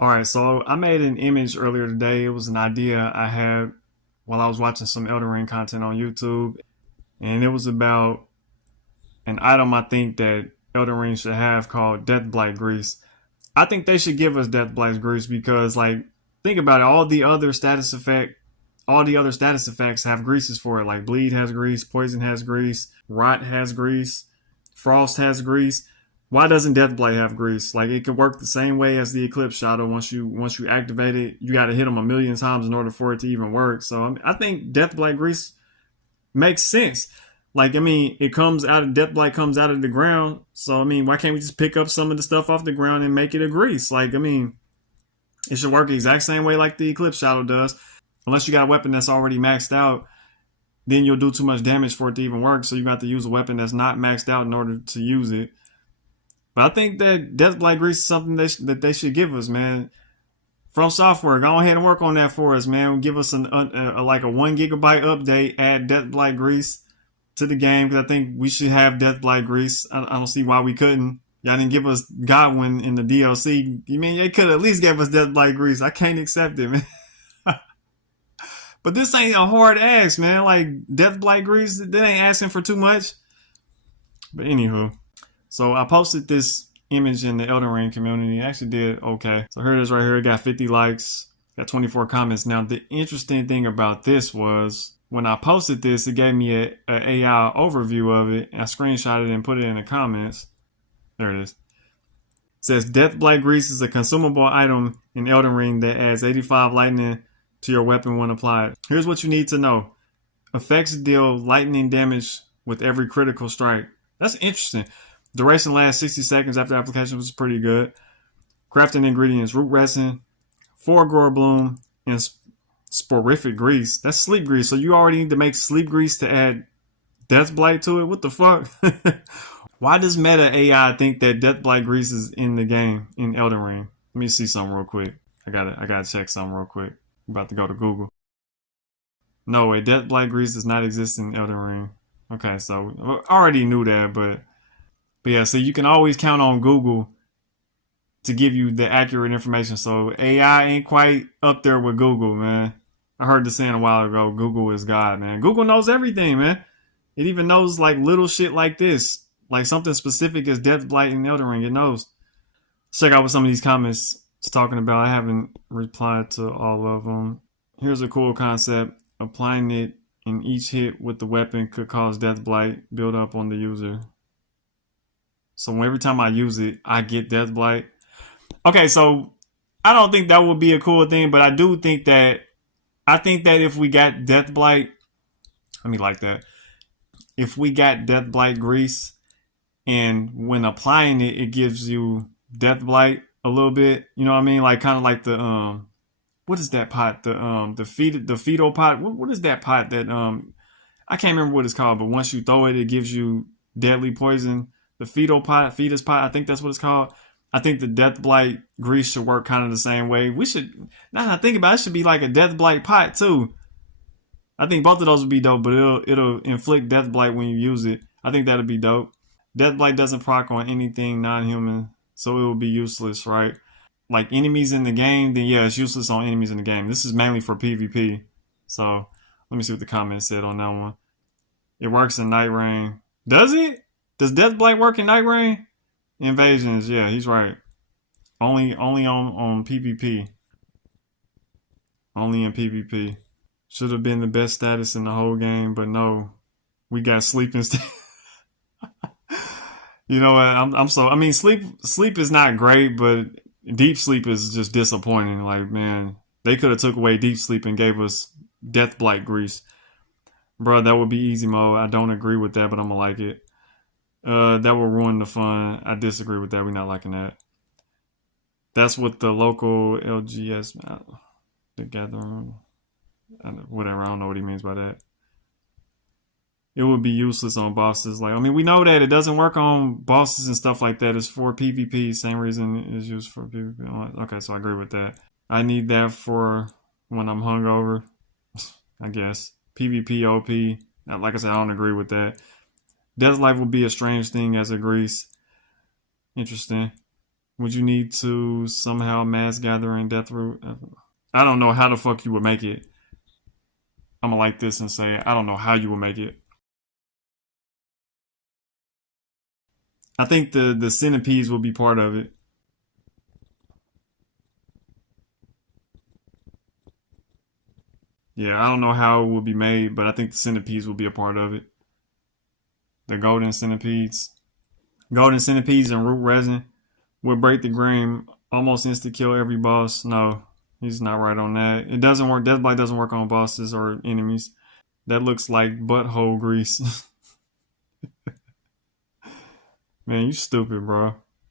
All right, so I made an image earlier today. It was an idea I had while I was watching some Elden Ring content on YouTube, and it was about an item I think that Elden Ring should have called Deathblight Grease. I think they should give us Deathblight Grease because, like, think about it. All the other status effects have greases for it. Like bleed has grease, poison has grease, rot has grease, frost has grease. Why doesn't Deathblight have grease? Like it could work the same way as the Eclipse Shadow. Once you activate it, you got to hit them a million times in order for it to even work. So I think Deathblight grease makes sense. Like it comes out of Deathblight comes out of the ground. So why can't we just pick up some of the stuff off the ground and make it a grease? Like it should work the exact same way like the Eclipse Shadow does. Unless you got a weapon that's already maxed out, then you'll do too much damage for it to even work. So you got to use a weapon that's not maxed out in order to use it. But I think that Deathblight Grease is something that they should give us, man. From Software, go ahead and work on that for us, man. Give us like a 1 GB update, add Deathblight Grease to the game, because I think we should have Deathblight Grease. I don't see why we couldn't. Y'all didn't give us Godwin in the DLC. You mean they could at least give us Deathblight Grease? I can't accept it, man. But this ain't a hard ask, man. Like Deathblight Grease, that ain't asking for too much. But anywho. So I posted this image in the Elden Ring community. It actually did okay. So here it is right here. It got 50 likes, got 24 comments. Now, the interesting thing about this was when I posted this, it gave me a AI overview of it. I screenshotted it and put it in the comments. There it is. It says, Deathblight Grease is a consumable item in Elden Ring that adds 85 lightning to your weapon when applied. Here's what you need to know. Effects deal lightning damage with every critical strike. That's interesting. Duration lasts 60 seconds after application, which is pretty good. Crafting ingredients: root resin, 4-grower bloom, and sporific grease. That's sleep grease. So you already need to make sleep grease to add Deathblight to it? What the fuck? Why does Meta AI think that Deathblight Grease is in the game in Elden Ring? Let me see something real quick. I gotta check something real quick. I'm about to go to Google. No way, Deathblight Grease does not exist in Elden Ring. Okay, so I already knew that, but yeah, so you can always count on Google to give you the accurate information. So AI ain't quite up there with Google, man. I heard this saying a while ago, Google is God, man. Google knows everything, man. It even knows like little shit like this. Like something specific as Deathblight and Elden Ring, it knows. Check out what some of these comments is talking about. I haven't replied to all of them. Here's a cool concept. Applying it in each hit with the weapon could cause Deathblight build up on the user. So every time I use it, I get Deathblight. Okay, so I don't think that would be a cool thing, but I do think that if we got Deathblight, let me like that. If we got Deathblight Grease, and when applying it, it gives you Deathblight a little bit. You know what I mean? Like kind of like the what is that pot? The fetal pot. What is that pot that I can't remember what it's called, but once you throw it, it gives you deadly poison. The fetus pot, I think that's what it's called. I think the Deathblight Grease should work kind of the same way. We should, now that I think about it, it should be like a Deathblight pot too. I think both of those would be dope, but it'll inflict Deathblight when you use it. I think that'd be dope. Deathblight doesn't proc on anything non-human, so it will be useless, right? Like enemies in the game, then yeah, it's useless on enemies in the game. This is mainly for PvP. So let me see what the comments said on that one. It works in Night Rain. Does it? Does Deathblight work in Night Rain? Invasions, yeah, he's right. Only on PvP. Only in PvP. Should have been the best status in the whole game, but no. We got sleep instead. You know what? Sleep is not great, but deep sleep is just disappointing. Like, man, they could have took away deep sleep and gave us Deathblight Grease. Bro, that would be easy mode. I don't agree with that, but I'm gonna like it. That will ruin the fun. I disagree with that. We're not liking that. That's what the local LGS together. Whatever. I don't know what he means by that. It would be useless on bosses. Like, we know that it doesn't work on bosses and stuff like that. It's for PvP. Same reason it's used for PvP. Okay, so I agree with that. I need that for when I'm hungover. I guess PvP OP. Like I said, I don't agree with that. Deathlight will be a strange thing as a grease. Interesting. Would you need to somehow mass gathering death root? I don't know how the fuck you would make it. I'm gonna like this and say I don't know how you would make it. I think the centipedes will be part of it. Yeah, I don't know how it will be made, but I think the centipedes will be a part of it. The golden centipedes. Golden centipedes and root resin will break the green, almost insta kill every boss. No, he's not right on that. It doesn't work. Deathblight doesn't work on bosses or enemies. That looks like butthole grease. Man, you stupid, bro.